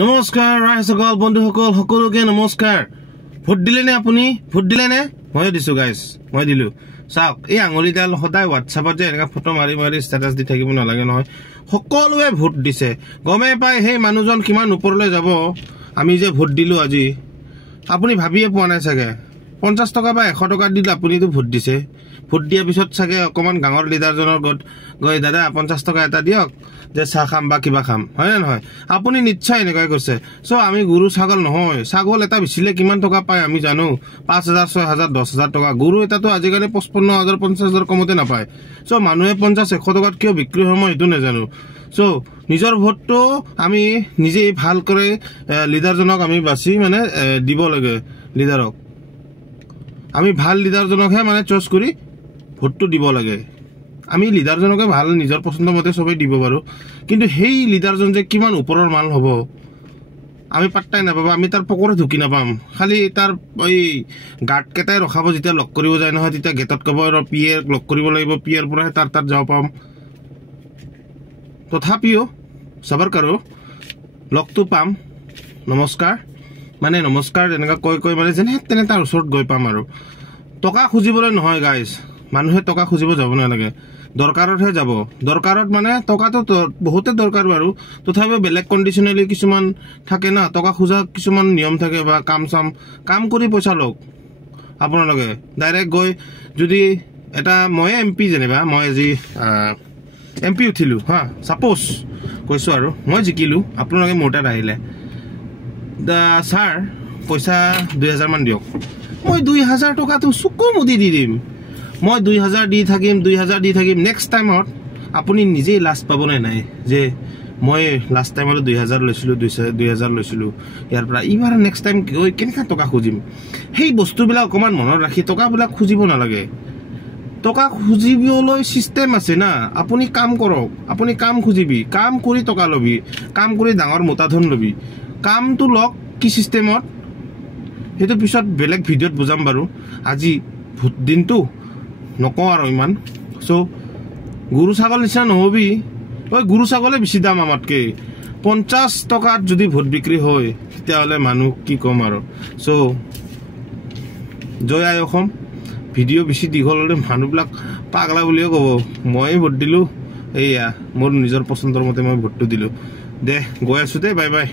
নমস্কাৰ ৰাইজসকল বন্ধুসকল সকলোকে নমস্কাৰ। ভোট দিলে নে আপুনি? ভোট দিলে নে? মই দিছো গাইজ, মই দিলো। চাওক এই আঙুলিডাল সদায় হোৱাটছআপত যে এনেকা ফটো মাৰি মাৰি ষ্টেটাছ দি থাকিব নালাগে নহয়। সকলোৱে ভোট দিছে, গমে পাই সেই মানুহজন কিমান ওপৰলৈ যাব। আমি যে ভোট দিলো আজি, আপুনি ভাবিয়ে পোৱা নাই চাগে। 50 টকা বা 100 টকা দিলে আপুনিতো ভোট দিছে। ভোট দিয়াৰ পিছত চাগে অকমান গাঁৱৰ লিডাৰজনৰ গত গৈ দাদা 50 টকা এটা দিয়ক যে চাহ খাম বা কিবা খাম, হয় নে নহয়? আপুনি নিশ্চয় এনেকৈ কৈছে। চ' আমি গৰু ছাগল নহয়, ছাগল এটা বেচিলে কিমান টকা পায় আমি জানো, 5,000 6,000 10,000 টকা। গৰু এটাতো আজিকালি 55,000 50,000 কমতে নাপায়। চ' মানুহে 50-100 টকাত কিয় বিক্ৰী হয় মই এইটো নাজানো। চ' নিজৰ ভোটটো আমি নিজেই ভাল কৰি লিডাৰজনক আমি বাছি মানে দিব লাগে। লিডাৰক আমি ভাল লিডাৰজনকহে মানে চইচ কৰি ভোটটো দিব লাগে। আমি লিডাৰজনকে ভাল নিজৰ পছন্দ মতে সবেই দিব পাৰো, কিন্তু সেই লিডাৰজন যে কিমান ওপৰৰ মাল হ'ব আমি পাত্তাই নাপাব। আমি তাৰ পকৰে ঢুকি নাপাম। খালি তাৰ এই গাৰ্ড কেইটাই ৰখাব, যেতিয়া লক কৰিব যায় নহয় তেতিয়া গেটত ক'ব পিয়ে লক কৰিব লাগিব, পিয়েৰ পৰাহে তাৰ যাব পাম। তথাপিও সবৰ কাৰো লগটো পাম। নমস্কাৰ মানে নমস্কাৰ এনেকা কৈ মানে যেনে তেনে তাৰ ওচৰত গৈ পাম। আৰু টকা খুজিবলৈ নহয় গাইজ, মানুহে টকা খুজিব যাব নালাগে, দৰকাৰতহে যাব। দৰকাৰত মানে টকাটো বহুতে দৰকাৰ বাৰু, তথাপিও বেলেগ কণ্ডিশ্যনেলি কিছুমান থাকে না, টকা খোজা কিছুমান নিয়ম থাকে বা কাম কৰি পইচা লওক। আপোনালোকে ডাইৰেক্ট গৈ যদি এটা মই MP যেনিবা মই আজি MP উঠিলোঁ হা, ছাপ'জ কৈছোঁ আৰু মই জিকিলোঁ, আপোনালোকে মোৰ তাত আহিলে ছাৰ পইচা 2,000 মান দিয়ক। মই 2,000 টকাটো চকু মুদি দি দিম। মই 2,000 দি থাকিম। নেক্সট টাইমত আপুনি নিজেই লাজ পাবনে নাই যে মই লাষ্ট টাইমত 2,000 লৈছিলোঁ, 2,000 লৈছিলোঁ ইয়াৰ পৰা, এইবাৰ নেক্সট টাইম গৈ কেনেকৈ টকা খুজিম। সেই বস্তুবিলাক অকণমান মনত ৰাখি টকাবিলাক খুজিব নালাগে। টকা খুজিবলৈ চিষ্টেম আছে না। আপুনি কাম কৰক, আপুনি কাম খুজিবি, কাম কৰি টকা ল'বি, কাম কৰি ডাঙৰ মোটা ধন ল'বি। কামটো লওক কি চিষ্টেমত সেইটো পিছত বেলেগ ভিডিঅ'ত বুজাম বাৰু। আজি ভোট দিনটো নকওঁ আৰু ইমান। চ' গৰু ছাগল নিচিনা নহবি। ঐ গৰু ছাগলে বেছি দাম আমাতকৈ। 50 টকাত যদি ভোট বিক্ৰী হয় তেতিয়াহ'লে মানুহ কি ক'ম আৰু। চ' জয় আই অসম। ভিডিঅ' বেছি দীঘল হ'লে মানুহবিলাক পাগলা বুলিয়ে ক'ব। মই ভোট দিলোঁ, এইয়া মোৰ নিজৰ পচন্দৰ মতে মই ভোটটো দিলোঁ। দে গৈ আছোঁ দেই, বাই বাই।